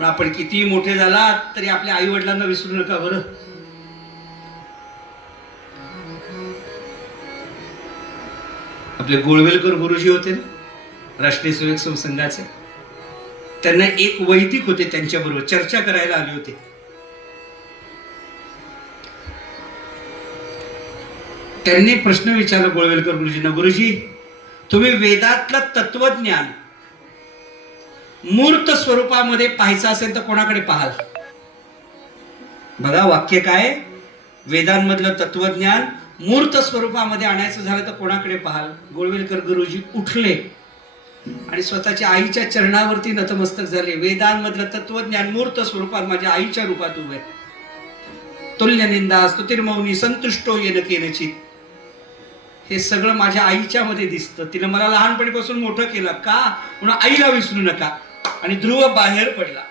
पण आपण किती मोठे झालात तरी आपल्या आई वडिलांना विसरू नका बरं. आपले गोळवेलकर गुरुजी होते ना राष्ट्रीय स्वयंसेवक संघाचे, त्यांना एक वैदिक होते त्यांच्या बरोबर चर्चा करायला आले होते. त्यांनी प्रश्न विचारला गोळवेलकर गुरुजींना, गुरुजी तुम्ही वेदातलं तत्वज्ञान मूर्त स्वरूपामध्ये पाहायचं असेल तर कोणाकडे पाहाल? बघा वाक्य काय, वेदांमधलं तत्वज्ञान मूर्त स्वरूपामध्ये आणायचं झालं तर कोणाकडे पाहाल? गोळवेलकर गुरुजी उठले आणि स्वतःच्या आईच्या चरणावरती नतमस्तक झाले. वेदांमधलं तत्वज्ञान मूर्त स्वरूपात माझ्या आईच्या रूपात उभे. तुल्य निंदा स्तुतिर्मौनी संतुष्टो येन केनचित, हे सगळं माझ्या आईच्या मध्ये दिसतं. तिने मला लहानपणीपासून मोठं केलं का? म्हणून आईला विसरू नका. आणि ध्रुव बाहेर पडला.